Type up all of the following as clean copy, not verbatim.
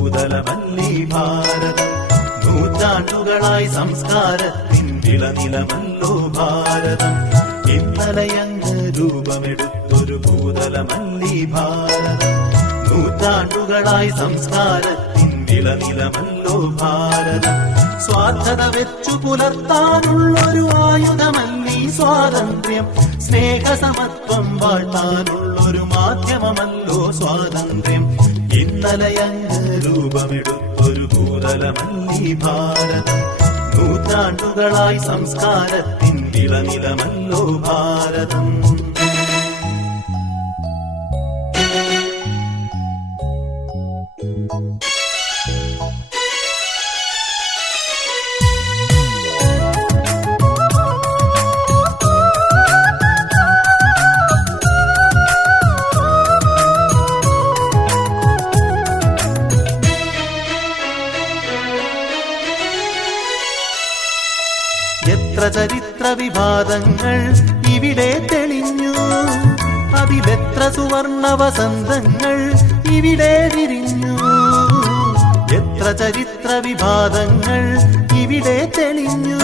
ഭൂതലമല്ലീ ഭാരതം. നൂറ്റാണ്ടുകളായി സംസ്കാരത്തിൻ വിളനിലമല്ലോ ഭാരതം. ഇന്നലെയങ്ങ് രൂപമെടുത്തൊരു ഭൂതലമല്ലീ ഭാരതം. നൂറ്റാണ്ടുകളായി സംസ്കാരത്തിൻ വിളനിലമല്ലോ ഭാരതം. സ്വാർത്ഥത വെച്ചു പുലർത്താനുള്ളൊരു ആയുധമല്ലീ സ്വാതന്ത്ര്യം. സ്നേഹസമത്വം വാഴ്ത്താനുള്ളൊരു മാധ്യമമല്ലോ സ്വാതന്ത്ര്യം. ഇന്നലെയങ്ങ് രൂപമെടുത്തൊരു ഭൂതലമല്ലീ ഭാരതം. നൂറ്റാണ്ടുകളായി സംസ്കാരത്തിൻ വിളനിലമല്ലോ ഭാരതം. എത്ര ചരിത്ര വിവാദങ്ങൾ ഇവിടെ തെളിഞ്ഞു, അതിലെത്ര സുവർണ വസന്തങ്ങൾ ഇവിടെ വിരിഞ്ഞു. എത്ര ചരിത്ര വിവാദങ്ങൾ ഇവിടെ തെളിഞ്ഞു,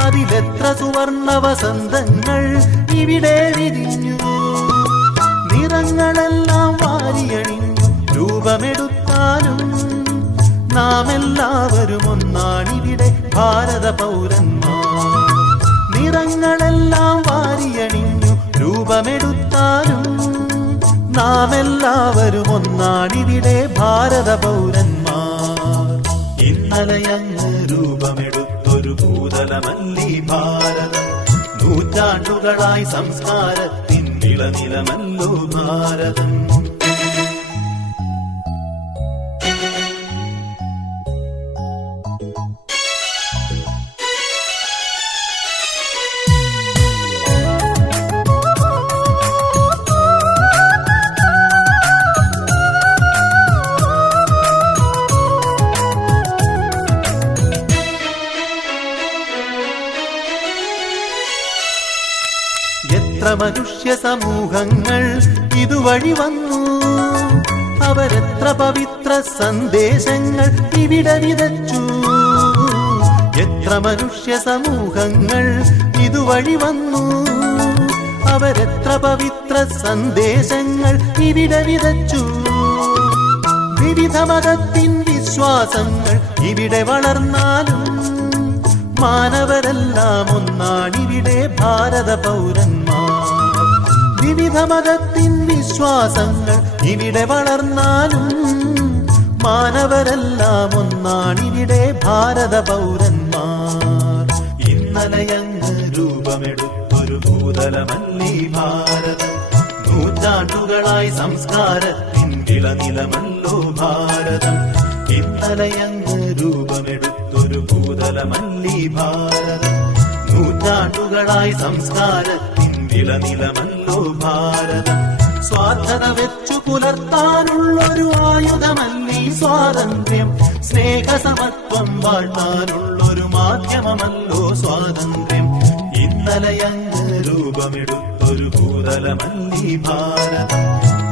അതിലെത്ര സുവർണ വസന്തങ്ങൾ ഇവിടെ വിരിഞ്ഞു. നിറങ്ങളെല്ലാം വാരിയണിഞ്ഞു രൂപമെടുത്താലും നാം എല്ലാവരും ഒന്നാണിവിടെ ഭാരത പൗരന്മാർ. നിറങ്ങളെല്ലാം വാരിയണിഞ്ഞു രൂപമെടുത്താലും നാം എല്ലാവരും ഒന്നാണിവിടെ ഭാരത പൗരന്മാർ. ഇന്നലെയങ്ങ് രൂപമെടുത്തൊരു ഭൂതലമല്ലീ ഭാരതം. നൂറ്റാണ്ടുകളായി സംസ്കാരത്തിൻ വിളനിലമല്ലോ ഭാരതം. എത്ര മനുഷ്യ സമൂഹങ്ങൾ ഇതുവഴി വന്നു, അവരെത്ര പവിത്ര സന്ദേശങ്ങൾ ഇവിടെ വിതച്ചു. എത്ര മനുഷ്യ സമൂഹങ്ങൾ ഇതുവഴി വന്നു, അവരെത്ര പവിത്ര സന്ദേശങ്ങൾ ഇവിടെ വിതച്ചു. വിവിധ മതത്തിൻ വിശ്വാസങ്ങൾ ഇവിടെ വളർന്നാലും മാനവരെല്ലാം ഒന്നാണിവിടെ ഭാരത പൗരന്മാർ. വിവിധ മതത്തിൻ വിശ്വാസങ്ങൾ ഇവിടെ വളർന്നാലും മാനവരെല്ലാം ഒന്നാണിവിടെ ഭാരത പൗരന്മാർ. ഇന്നലെയങ്ങ് രൂപമെടുത്തൊരു ഭൂതലമല്ലീ ഭാരതം. നൂറ്റാണ്ടുകളായി സംസ്കാരത്തിൻ വിളനിലമല്ലോ ഭാരതം. ഇന്നലെയങ്ങ് രൂപമെടുത്തൊരു ഭൂതലമല്ലീ ഭാരതം. നൂറ്റാണ്ടുകളായി സംസ്കാരത്തിൻ വിളനിലമല്ലോ ഭാരതം. സ്വാർത്ഥത വെച്ചു പുലർത്താനുള്ളൊരു ആയുധമല്ലീ സ്വാതന്ത്ര്യം. സ്നേഹസമത്വം വാഴ്ത്താനുള്ളൊരു മാധ്യമമല്ലോ സ്വാതന്ത്ര്യം. ഇന്നലെയങ്ങ് രൂപമെടുത്തൊരു ഭൂതലമല്ലീ ഭാരതം.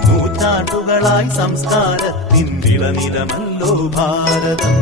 നൂറ്റാണ്ടുകളായി സംസ്കാരത്തിൻ വിളനിലമല്ലോ ഭാരതം.